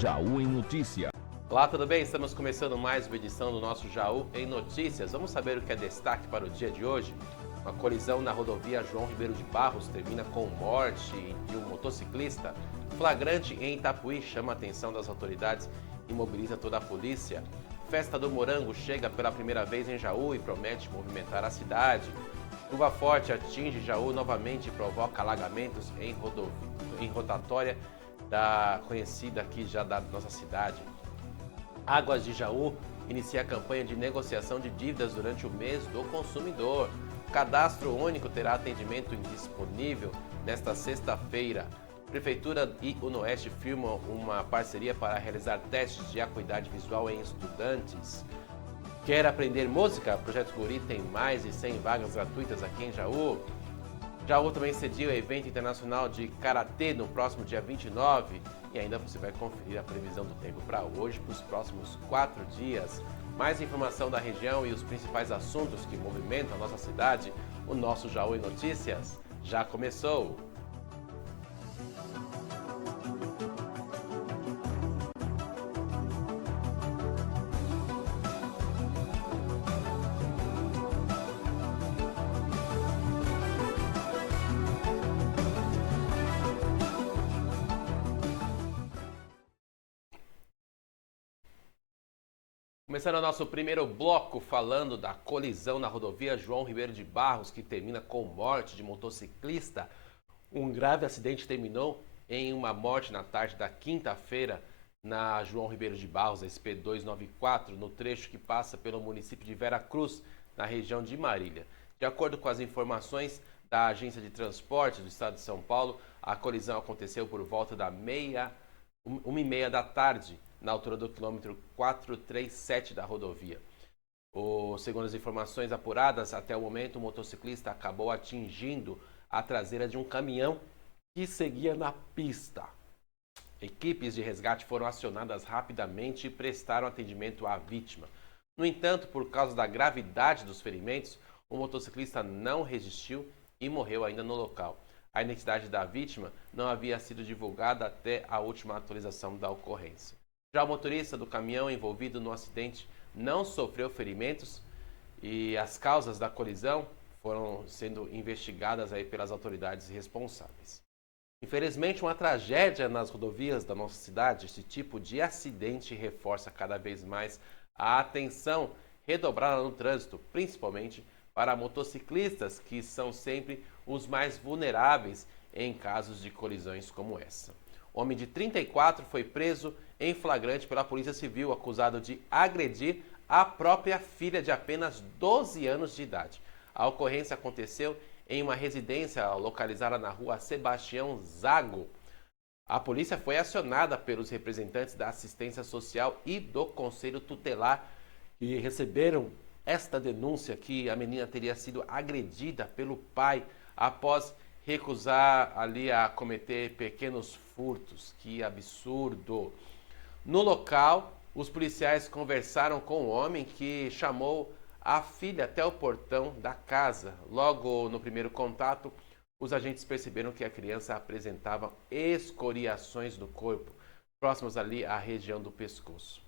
Jaú em Notícia. Olá, tudo bem? Estamos começando mais uma edição do nosso Jaú em Notícias. Vamos saber o que é destaque para o dia de hoje? Uma colisão na rodovia João Ribeiro de Barros termina com morte de um motociclista. Flagrante em Itapuí chama a atenção das autoridades e mobiliza toda a polícia. Festa do Morango chega pela primeira vez em Jaú e promete movimentar a cidade. Chuva forte atinge Jaú novamente e provoca alagamentos em rotatória conhecida aqui já da nossa cidade. Águas de Jaú inicia a campanha de negociação de dívidas durante o mês do consumidor. Cadastro único terá atendimento indisponível nesta sexta-feira. Prefeitura e Unoeste firmam uma parceria para realizar testes de acuidade visual em estudantes. Quer aprender música? Projeto Guri tem mais de 100 vagas gratuitas aqui em Jaú. Jaú também cedia o evento internacional de Karatê no próximo dia 29. E ainda você vai conferir a previsão do tempo para hoje, para os próximos 4 dias. Mais informação da região e os principais assuntos que movimentam a nossa cidade. O nosso Jaú em Notícias já começou. Começando o nosso primeiro bloco falando da colisão na rodovia João Ribeiro de Barros, que termina com morte de motociclista. Um grave acidente terminou em uma morte na tarde da quinta-feira na João Ribeiro de Barros, SP-294, no trecho que passa pelo município de Vera Cruz, na região de Marília. De acordo com as informações da Agência de Transporte do Estado de São Paulo, a colisão aconteceu por volta da 1h30 da tarde, na altura do quilômetro 437 da rodovia. Segundo as informações apuradas, até o momento o motociclista acabou atingindo a traseira de um caminhão que seguia na pista. Equipes de resgate foram acionadas rapidamente e prestaram atendimento à vítima. No entanto, por causa da gravidade dos ferimentos, o motociclista não resistiu e morreu ainda no local. A identidade da vítima não havia sido divulgada até a última atualização da ocorrência. Já o motorista do caminhão envolvido no acidente não sofreu ferimentos e as causas da colisão foram sendo investigadas aí pelas autoridades responsáveis. Infelizmente, uma tragédia nas rodovias da nossa cidade. Esse tipo de acidente reforça cada vez mais a atenção redobrada no trânsito, principalmente para motociclistas, que são sempre os mais vulneráveis em casos de colisões como essa. O homem de 34 foi preso em flagrante pela Polícia Civil, acusado de agredir a própria filha de apenas 12 anos de idade. A ocorrência aconteceu em uma residência localizada na rua Sebastião Zago. A polícia foi acionada pelos representantes da assistência social e do Conselho Tutelar, que receberam esta denúncia que a menina teria sido agredida pelo pai após recusar ali a cometer pequenos furtos. Que absurdo! No local, os policiais conversaram com o homem que chamou a filha até o portão da casa. Logo no primeiro contato, os agentes perceberam que a criança apresentava escoriações no corpo, próximas ali à região do pescoço.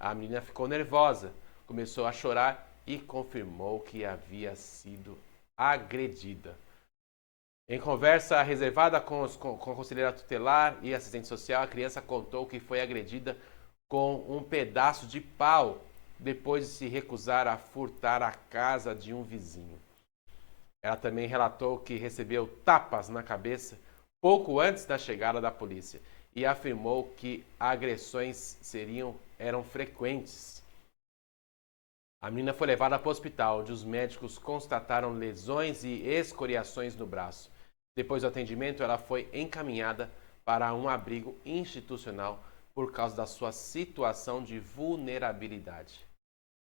A menina ficou nervosa, começou a chorar e confirmou que havia sido agredida. Em conversa reservada com a conselheira tutelar e assistente social, a criança contou que foi agredida com um pedaço de pau depois de se recusar a furtar a casa de um vizinho. Ela também relatou que recebeu tapas na cabeça pouco antes da chegada da polícia e afirmou que agressões eram frequentes. A menina foi levada para o hospital, onde os médicos constataram lesões e escoriações no braço. Depois do atendimento, ela foi encaminhada para um abrigo institucional por causa da sua situação de vulnerabilidade.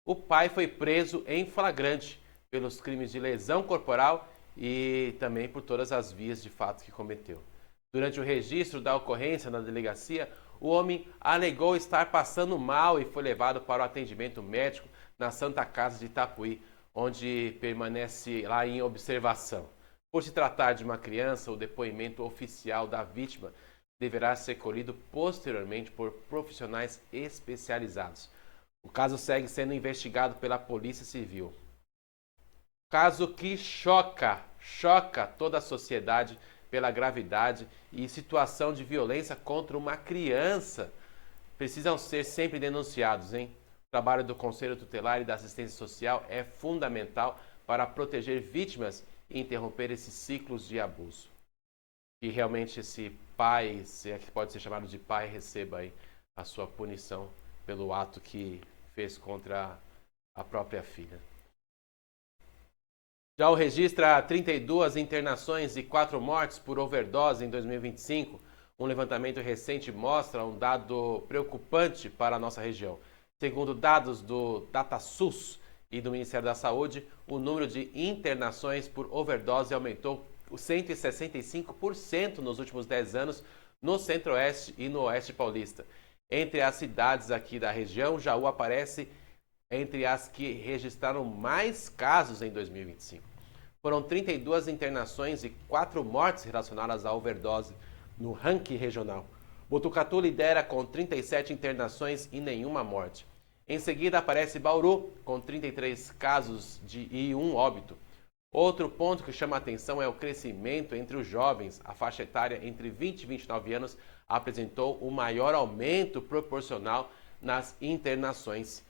O pai foi preso em flagrante pelos crimes de lesão corporal e também por todas as vias de fato que cometeu. Durante o registro da ocorrência na delegacia, o homem alegou estar passando mal e foi levado para o atendimento médico na Santa Casa de Itapuí, onde permanece lá em observação. Por se tratar de uma criança, o depoimento oficial da vítima deverá ser colhido posteriormente por profissionais especializados. O caso segue sendo investigado pela Polícia Civil. Caso que choca toda a sociedade pela gravidade e situação de violência contra uma criança. Precisam ser sempre denunciados, hein? O trabalho do Conselho Tutelar e da Assistência Social é fundamental para proteger vítimas e interromper esses ciclos de abuso. E realmente esse pai, se é que pode ser chamado de pai, receba aí a sua punição pelo ato que fez contra a própria filha. Já o registra 32 internações e 4 mortes por overdose em 2025. Um levantamento recente mostra um dado preocupante para a nossa região. Segundo dados do DataSUS e do Ministério da Saúde, o número de internações por overdose aumentou 165% nos últimos 10 anos no Centro-Oeste e no Oeste Paulista. Entre as cidades aqui da região, Jaú aparece entre as que registraram mais casos em 2025. Foram 32 internações e 4 mortes relacionadas à overdose no ranking regional. Botucatu lidera com 37 internações e nenhuma morte. Em seguida aparece Bauru, com 33 casos e 1 óbito. Outro ponto que chama a atenção é o crescimento entre os jovens. A faixa etária entre 20 e 29 anos apresentou o maior aumento proporcional nas internações.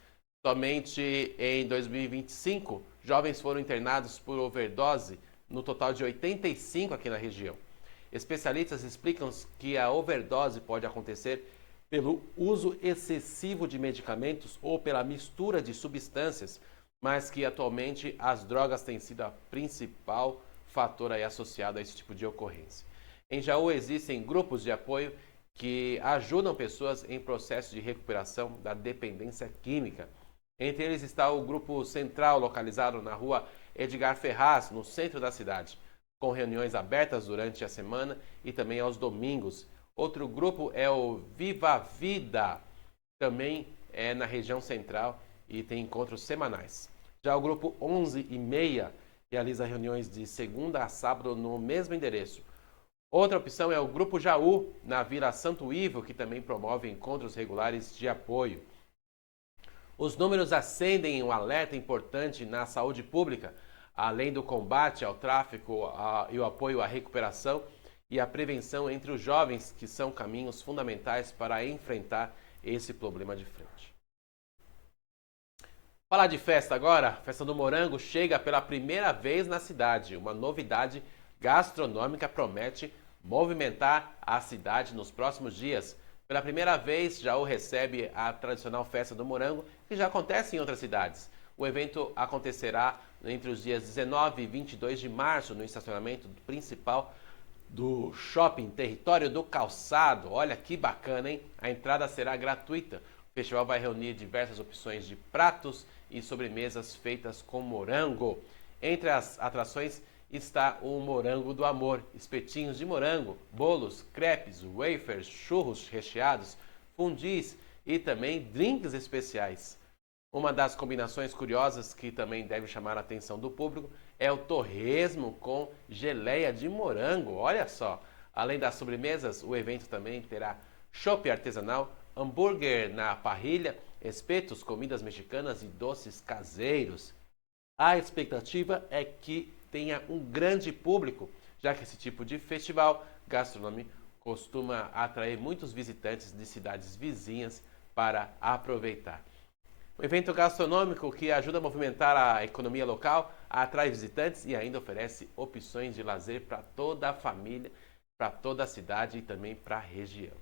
Somente em 2025, jovens foram internados por overdose, no total de 85 aqui na região. Especialistas explicam que a overdose pode acontecer pelo uso excessivo de medicamentos ou pela mistura de substâncias, mas que atualmente as drogas têm sido a principal fator aí associado a esse tipo de ocorrência. Em Jaú existem grupos de apoio que ajudam pessoas em processo de recuperação da dependência química. Entre eles está o Grupo Central, localizado na rua Edgar Ferraz, no centro da cidade, com reuniões abertas durante a semana e também aos domingos. Outro grupo é o Viva Vida, também é na região central e tem encontros semanais. Já o Grupo 11 e meia realiza reuniões de segunda a sábado no mesmo endereço. Outra opção é o Grupo Jaú, na Vila Santo Ivo, que também promove encontros regulares de apoio. Os números acendem um alerta importante na saúde pública, além do combate ao tráfico e o apoio à recuperação e à prevenção entre os jovens, que são caminhos fundamentais para enfrentar esse problema de frente. Falar de festa agora, a Festa do Morango chega pela primeira vez na cidade. Uma novidade gastronômica promete movimentar a cidade nos próximos dias. Pela primeira vez, Jaú recebe a tradicional Festa do Morango, que já acontece em outras cidades. O evento acontecerá entre os dias 19 e 22 de março, no estacionamento principal do Shopping Território do Calçado. Olha que bacana, hein? A entrada será gratuita. O festival vai reunir diversas opções de pratos e sobremesas feitas com morango. Entre as atrações está o Morango do Amor, espetinhos de morango, bolos, crepes, wafers, churros recheados, fundis e também drinks especiais. Uma das combinações curiosas que também deve chamar a atenção do público é o torresmo com geleia de morango. Olha só! Além das sobremesas, o evento também terá chopp artesanal, hambúrguer na parrilha, espetos, comidas mexicanas e doces caseiros. A expectativa é que tenha um grande público, já que esse tipo de festival gastronômico costuma atrair muitos visitantes de cidades vizinhas para aproveitar. Um evento gastronômico que ajuda a movimentar a economia local, atrai visitantes e ainda oferece opções de lazer para toda a família, para toda a cidade e também para a região.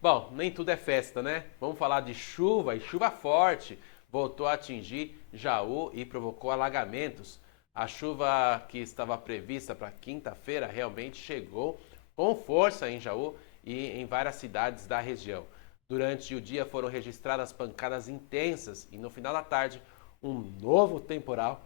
Bom, nem tudo é festa, né? Vamos falar de chuva e chuva forte. Voltou a atingir Jaú e provocou alagamentos. A chuva que estava prevista para quinta-feira realmente chegou com força em Jaú e em várias cidades da região. Durante o dia foram registradas pancadas intensas e no final da tarde um novo temporal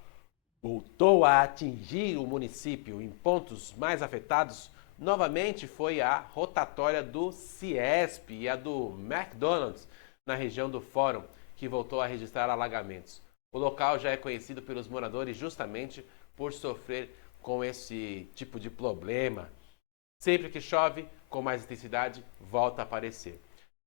voltou a atingir o município. Em pontos mais afetados, novamente foi a rotatória do Ciesp e a do McDonald's na região do Fórum, que voltou a registrar alagamentos. O local já é conhecido pelos moradores justamente por sofrer com esse tipo de problema. Sempre que chove, com mais intensidade, volta a aparecer.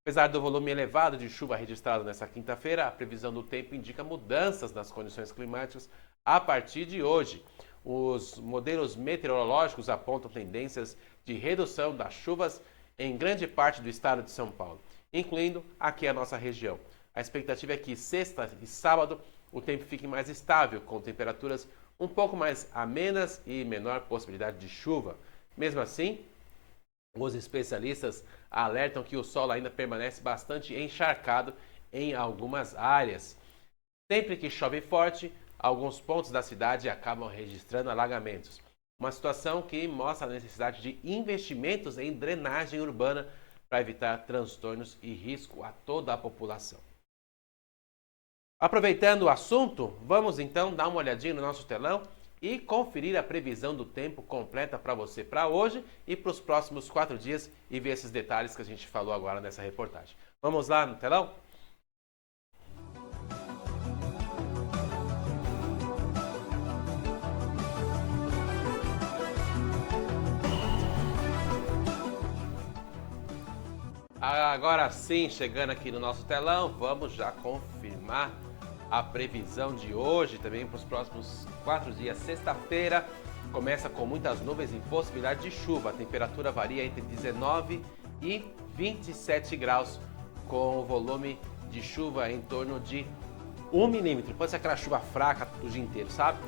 Apesar do volume elevado de chuva registrado nesta quinta-feira, a previsão do tempo indica mudanças nas condições climáticas a partir de hoje. Os modelos meteorológicos apontam tendências de redução das chuvas em grande parte do estado de São Paulo, incluindo aqui a nossa região. A expectativa é que sexta e sábado o tempo fique mais estável, com temperaturas um pouco mais amenas e menor possibilidade de chuva. Mesmo assim, os especialistas alertam que o solo ainda permanece bastante encharcado em algumas áreas. Sempre que chove forte, alguns pontos da cidade acabam registrando alagamentos. Uma situação que mostra a necessidade de investimentos em drenagem urbana para evitar transtornos e risco a toda a população. Aproveitando o assunto, vamos então dar uma olhadinha no nosso telão e conferir a previsão do tempo completa para você para hoje e para os próximos 4 dias e ver esses detalhes que a gente falou agora nessa reportagem. Vamos lá no telão? Agora sim, chegando aqui no nosso telão, vamos já confirmar a previsão de hoje, também para os próximos 4 dias. Sexta-feira começa com muitas nuvens e possibilidade de chuva. A temperatura varia entre 19 e 27 graus, com o volume de chuva em torno de 1 milímetro. Pode ser aquela chuva fraca o dia inteiro, sabe?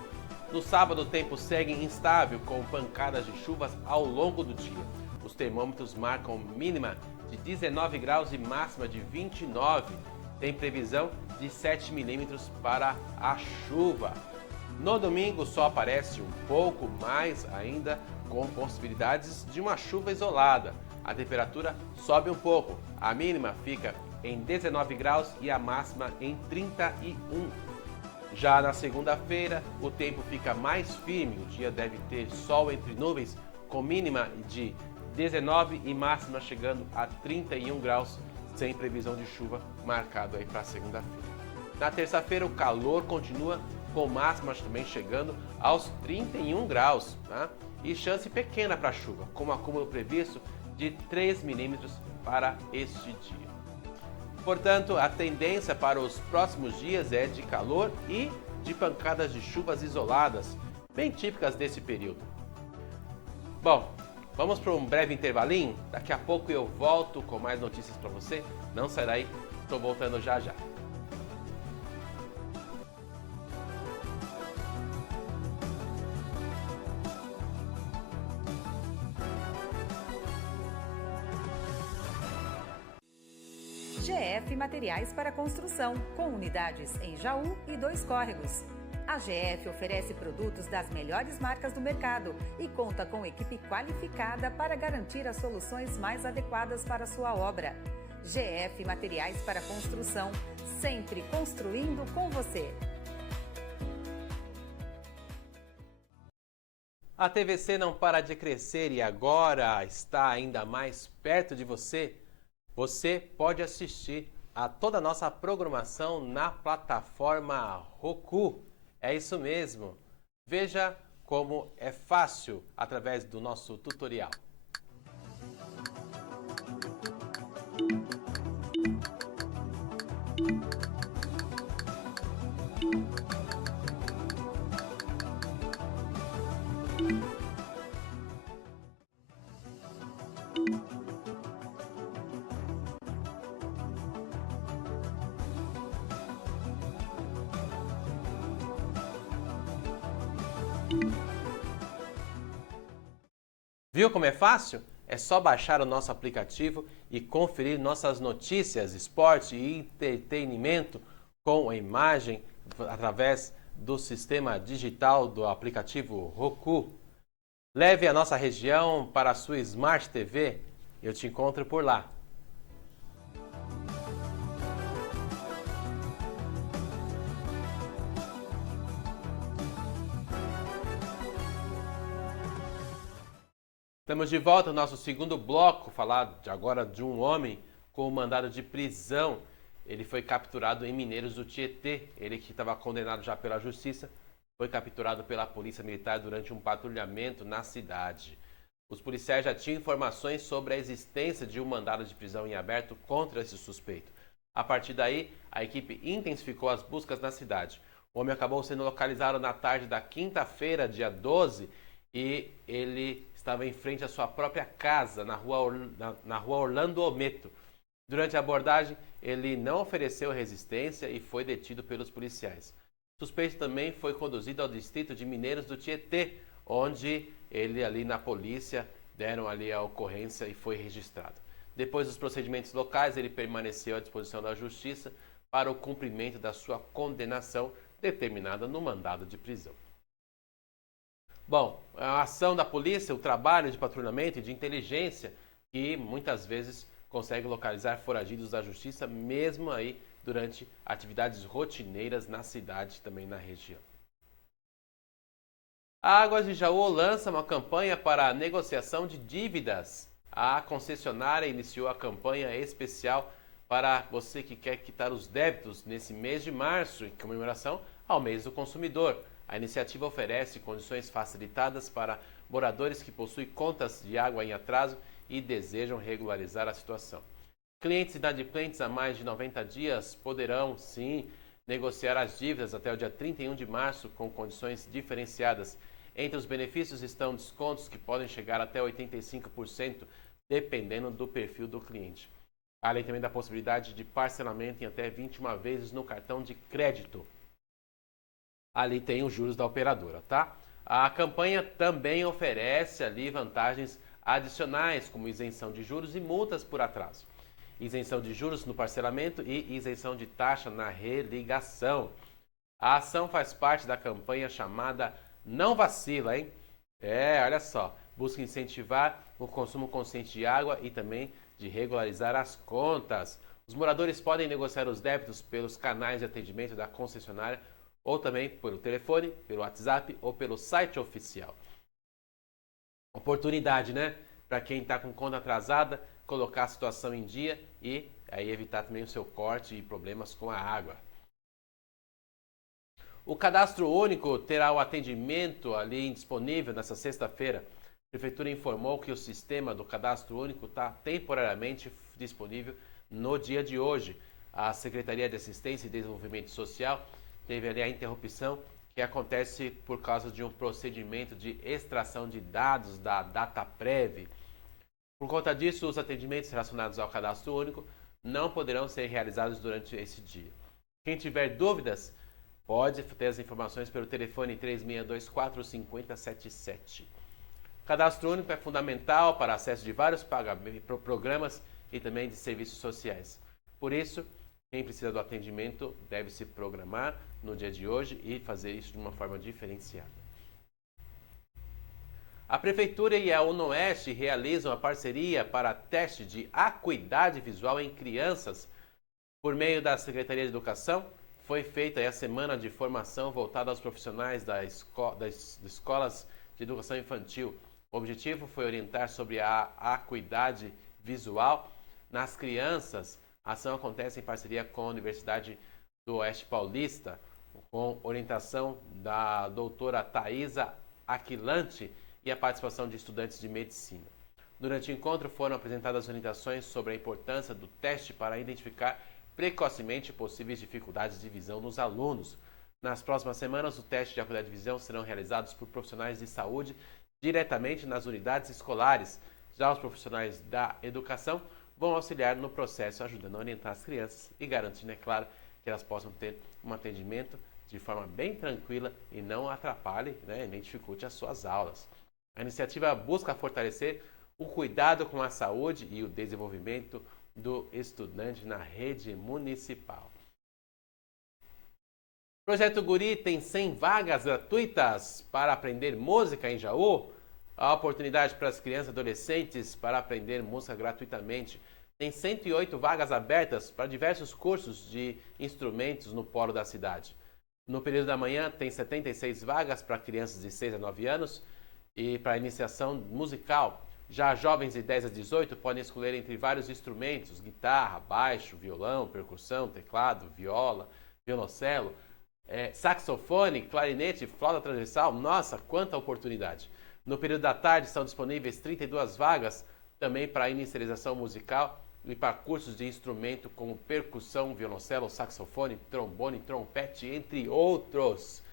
No sábado o tempo segue instável, com pancadas de chuvas ao longo do dia. Os termômetros marcam mínima de 19 graus e máxima de 29. Tem previsão de 7 milímetros para a chuva. No domingo, o sol aparece um pouco mais ainda, com possibilidades de uma chuva isolada. A temperatura sobe um pouco. A mínima fica em 19 graus e a máxima em 31. Já na segunda-feira, o tempo fica mais firme. O dia deve ter sol entre nuvens, com mínima de 19 e máxima chegando a 31 graus, sem previsão de chuva marcado aí para segunda-feira. Na terça-feira, o calor continua, com máximas também chegando aos 31 graus, tá? E chance pequena para chuva, com um acúmulo previsto de 3 milímetros para este dia. Portanto, a tendência para os próximos dias é de calor e de pancadas de chuvas isoladas, bem típicas desse período. Bom, vamos para um breve intervalinho? Daqui a pouco eu volto com mais notícias para você. Não sai daí, estou voltando já já. GF Materiais para Construção, com unidades em Jaú e 2 Córregos. A GF oferece produtos das melhores marcas do mercado e conta com equipe qualificada para garantir as soluções mais adequadas para a sua obra. GF Materiais para Construção, sempre construindo com você. A TVC não para de crescer e agora está ainda mais perto de você. Você pode assistir a toda a nossa programação na plataforma Roku. É isso mesmo. Veja como é fácil através do nosso tutorial. Viu como é fácil? É só baixar o nosso aplicativo e conferir nossas notícias, esporte e entretenimento com a imagem através do sistema digital do aplicativo Roku. Leve a nossa região para a sua Smart TV. Eu te encontro por lá. Estamos de volta no nosso segundo bloco, falar agora de um homem com mandado de prisão. Ele foi capturado em Mineiros do Tietê. Ele que estava condenado já pela justiça, foi capturado pela polícia militar durante um patrulhamento na cidade. Os policiais já tinham informações sobre a existência de um mandado de prisão em aberto contra esse suspeito. A partir daí, a equipe intensificou as buscas na cidade. O homem acabou sendo localizado na tarde da quinta-feira, dia 12, e ele estava em frente à sua própria casa, na rua Orlando Ometo. Durante a abordagem, ele não ofereceu resistência e foi detido pelos policiais. O suspeito também foi conduzido ao distrito de Mineiros do Tietê, onde ele ali na polícia deram ali a ocorrência e foi registrado. Depois dos procedimentos locais, ele permaneceu à disposição da justiça para o cumprimento da sua condenação determinada no mandado de prisão. Bom, a ação da polícia, o trabalho de patrulhamento e de inteligência que muitas vezes consegue localizar foragidos da justiça, mesmo aí durante atividades rotineiras na cidade e também na região. A Águas de Jaú lança uma campanha para a negociação de dívidas. A concessionária iniciou a campanha especial para você que quer quitar os débitos nesse mês de março, em comemoração ao mês do consumidor. A iniciativa oferece condições facilitadas para moradores que possuem contas de água em atraso e desejam regularizar a situação. Clientes inadimplentes há mais de 90 dias poderão, sim, negociar as dívidas até o dia 31 de março com condições diferenciadas. Entre os benefícios estão descontos que podem chegar até 85%, dependendo do perfil do cliente. Além também da possibilidade de parcelamento em até 21 vezes no cartão de crédito. Ali tem os juros da operadora, tá? A campanha também oferece ali vantagens adicionais, como isenção de juros e multas por atraso. Isenção de juros no parcelamento e isenção de taxa na religação. A ação faz parte da campanha chamada Não Vacila, hein? Olha só, busca incentivar o consumo consciente de água e também de regularizar as contas. Os moradores podem negociar os débitos pelos canais de atendimento da concessionária ou também pelo telefone, pelo WhatsApp ou pelo site oficial. Oportunidade, né? Para quem está com conta atrasada, colocar a situação em dia e aí evitar também o seu corte e problemas com a água. O cadastro único terá o atendimento ali disponível nessa sexta-feira. A Prefeitura informou que o sistema do cadastro único está temporariamente disponível no dia de hoje. A Secretaria de Assistência e Desenvolvimento Social teve ali a interrupção que acontece por causa de um procedimento de extração de dados da DataPrev. Por conta disso, os atendimentos relacionados ao cadastro único não poderão ser realizados durante esse dia. Quem tiver dúvidas, pode ter as informações pelo telefone 3624 5077. O cadastro único é fundamental para acesso de vários programas e também de serviços sociais. Por isso, quem precisa do atendimento deve se programar no dia de hoje e fazer isso de uma forma diferenciada. A Prefeitura e a UNOeste realizam a parceria para teste de acuidade visual em crianças. Por meio da Secretaria de Educação, foi feita a semana de formação voltada aos profissionais das escolas de educação infantil. O objetivo foi orientar sobre a acuidade visual nas crianças. A ação acontece em parceria com a Universidade do Oeste Paulista, com orientação da doutora Thaisa Aquilante e a participação de estudantes de medicina. Durante o encontro foram apresentadas orientações sobre a importância do teste para identificar precocemente possíveis dificuldades de visão nos alunos. Nas próximas semanas, o teste de acuidade de visão serão realizados por profissionais de saúde diretamente nas unidades escolares. Já os profissionais da educação vão auxiliar no processo, ajudando a orientar as crianças e garantindo, é claro, que elas possam ter um atendimento de forma bem tranquila e não atrapalhe, nem dificulte as suas aulas. A iniciativa busca fortalecer o cuidado com a saúde e o desenvolvimento do estudante na rede municipal. O Projeto Guri tem 100 vagas gratuitas para aprender música em Jaú. A oportunidade para as crianças e adolescentes para aprender música gratuitamente. Tem 108 vagas abertas para diversos cursos de instrumentos no polo da cidade. No período da manhã, tem 76 vagas para crianças de 6 a 9 anos e para iniciação musical. Já jovens de 10 a 18 podem escolher entre vários instrumentos, guitarra, baixo, violão, percussão, teclado, viola, violoncelo, saxofone, clarinete, flauta transversal. Nossa, quanta oportunidade! No período da tarde estão disponíveis 32 vagas também para inicialização musical e para cursos de instrumento como percussão, violoncelo, saxofone, trombone, trompete, entre outros.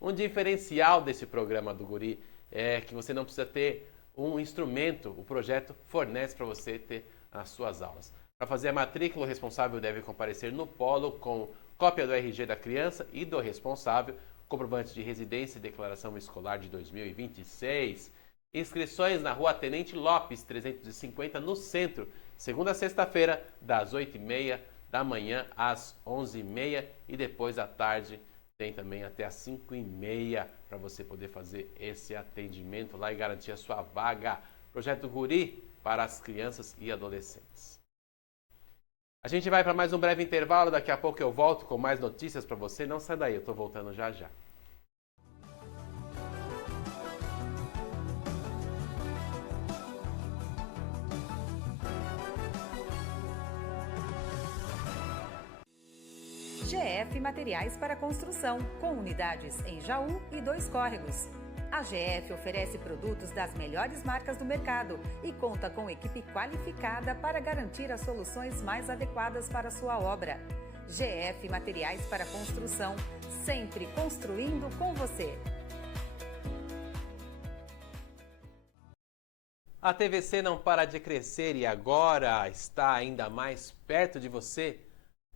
Um diferencial desse programa do Guri é que você não precisa ter um instrumento, o projeto fornece para você ter nas suas aulas. Para fazer a matrícula, o responsável deve comparecer no polo com cópia do RG da criança e do responsável, comprovante de residência e declaração escolar de 2026. Inscrições na Rua Tenente Lopes, 350, no centro, segunda a sexta-feira, das 8h30 da manhã às 11h30 e depois à tarde tem também até às 5h30 para você poder fazer esse atendimento lá e garantir a sua vaga. Projeto Guri para as crianças e adolescentes. A gente vai para mais um breve intervalo, daqui a pouco eu volto com mais notícias para você. Não sai daí, eu estou voltando já já. GF Materiais para Construção, com unidades em Jaú e 2 Córregos. A GF oferece produtos das melhores marcas do mercado e conta com equipe qualificada para garantir as soluções mais adequadas para a sua obra. GF Materiais para Construção, sempre construindo com você. A TVC não para de crescer e agora está ainda mais perto de você.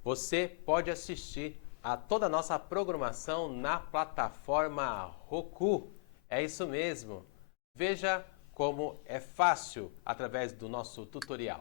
Você pode assistir a toda a nossa programação na plataforma Roku. É isso mesmo. Veja como é fácil através do nosso tutorial.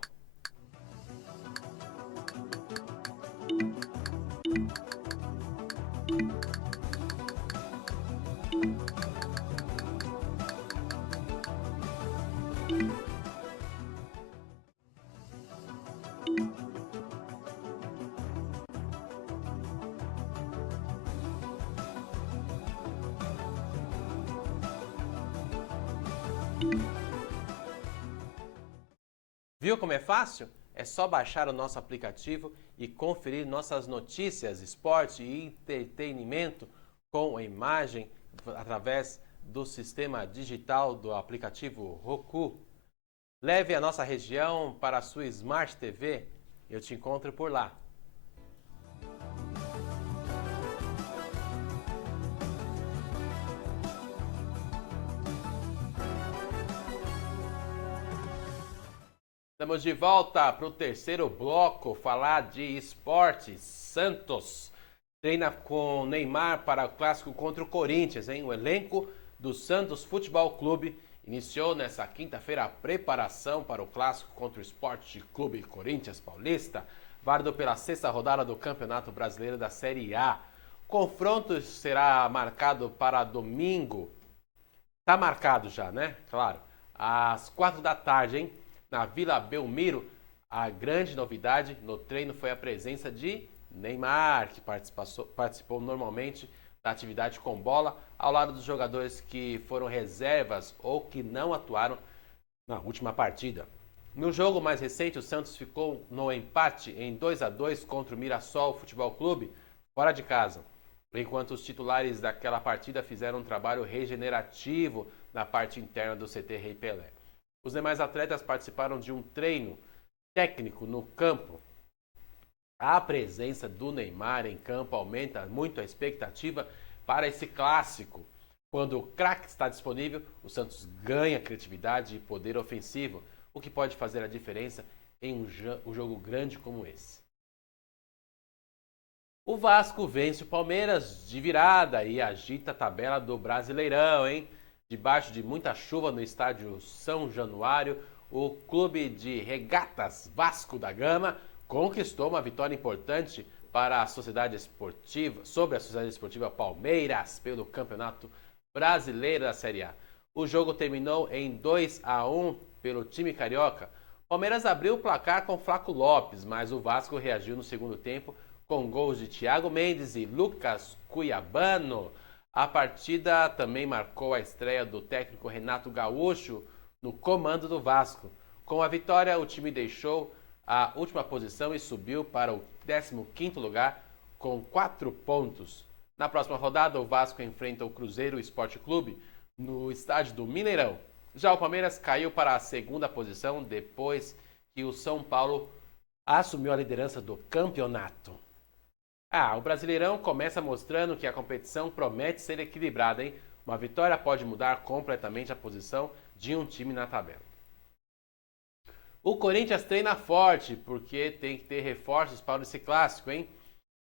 Viu como é fácil? É só baixar o nosso aplicativo e conferir nossas notícias, esporte e entretenimento com a imagem através do sistema digital do aplicativo Roku. Leve a nossa região para a sua Smart TV. Eu te encontro por lá. Estamos de volta para o terceiro bloco, falar de esportes. Santos treina com Neymar para o clássico contra o Corinthians, hein? O elenco do Santos Futebol Clube iniciou nessa quinta-feira a preparação para o clássico contra o Sport Clube Corinthians Paulista, válido pela 6ª rodada do Campeonato Brasileiro da Série A. O confronto será marcado para domingo. Tá marcado já, né? Claro. Às 4 da tarde, hein? Na Vila Belmiro. A grande novidade no treino foi a presença de Neymar, que participou normalmente da atividade com bola, ao lado dos jogadores que foram reservas ou que não atuaram na última partida. No jogo mais recente, o Santos ficou no empate em 2-2 contra o Mirassol Futebol Clube, fora de casa, enquanto os titulares daquela partida fizeram um trabalho regenerativo na parte interna do CT Rei Pelé. Os demais atletas participaram de um treino técnico no campo. A presença do Neymar em campo aumenta muito a expectativa para esse clássico. Quando o craque está disponível, o Santos ganha criatividade e poder ofensivo, o que pode fazer a diferença em um jogo grande como esse. O Vasco vence o Palmeiras de virada e agita a tabela do Brasileirão, hein? Debaixo de muita chuva no estádio São Januário, o clube de regatas Vasco da Gama conquistou uma vitória importante para a Sociedade Esportiva, sobre a Sociedade Esportiva Palmeiras pelo Campeonato Brasileiro da Série A. O jogo terminou em 2-1 pelo time carioca. Palmeiras abriu o placar com Flaco Lopes, mas o Vasco reagiu no segundo tempo com gols de Thiago Mendes e Lucas Cuiabano. A partida também marcou a estreia do técnico Renato Gaúcho no comando do Vasco. Com a vitória, o time deixou a última posição e subiu para o 15º lugar com 4 pontos. Na próxima rodada, o Vasco enfrenta o Cruzeiro Esporte Clube no estádio do Mineirão. Já o Palmeiras caiu para a segunda posição depois que o São Paulo assumiu a liderança do campeonato. O Brasileirão começa mostrando que a competição promete ser equilibrada, hein? Uma vitória pode mudar completamente a posição de um time na tabela. O Corinthians treina forte, porque tem que ter reforços para esse clássico, hein?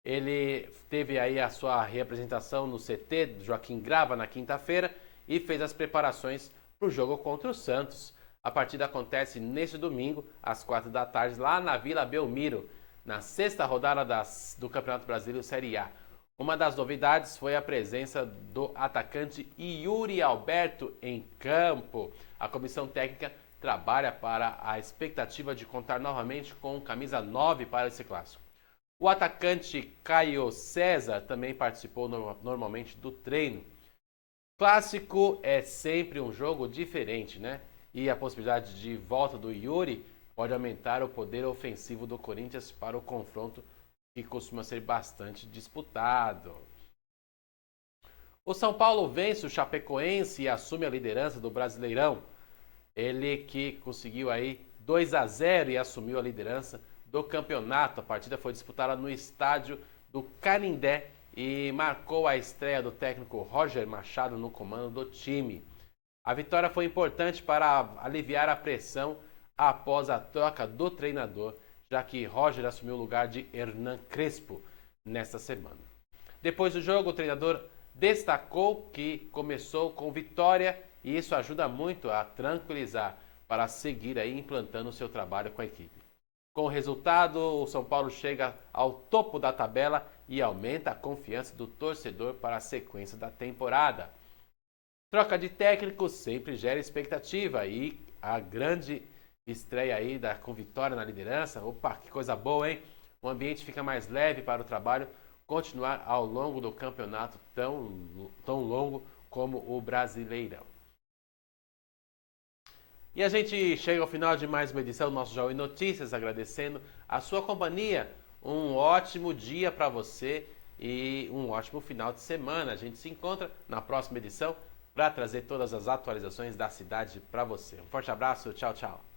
Ele teve aí a sua reapresentação no CT do Joaquim Grava na quinta-feira e fez as preparações para o jogo contra o Santos. A partida acontece neste domingo, às 4 da tarde, lá na Vila Belmiro, na sexta rodada do Campeonato Brasileiro Série A. Uma das novidades foi a presença do atacante Yuri Alberto em campo. A comissão técnica trabalha para a expectativa de contar novamente com camisa 9 para esse clássico. O atacante Caio César também participou normalmente do treino. Clássico é sempre um jogo diferente, né? E a possibilidade de volta do Yuri pode aumentar o poder ofensivo do Corinthians para o confronto que costuma ser bastante disputado. O São Paulo vence o Chapecoense e assume a liderança do Brasileirão. Ele que conseguiu aí 2-0 e assumiu a liderança do campeonato. A partida foi disputada no estádio do Canindé e marcou a estreia do técnico Roger Machado no comando do time. A vitória foi importante para aliviar a pressão após a troca do treinador, já que Roger assumiu o lugar de Hernan Crespo nesta semana. Depois do jogo, o treinador destacou que começou com vitória e isso ajuda muito a tranquilizar para seguir aí implantando o seu trabalho com a equipe. Com o resultado, o São Paulo chega ao topo da tabela e aumenta a confiança do torcedor para a sequência da temporada. Troca de técnico sempre gera expectativa e a grande estreia aí com vitória na liderança. Opa, que coisa boa, hein? O ambiente fica mais leve para o trabalho continuar ao longo do campeonato tão longo como o Brasileirão. E a gente chega ao final de mais uma edição do nosso Jaú Notícias, agradecendo a sua companhia. Um ótimo dia para você e um ótimo final de semana. A gente se encontra na próxima edição para trazer todas as atualizações da cidade para você. Um forte abraço, tchau, tchau.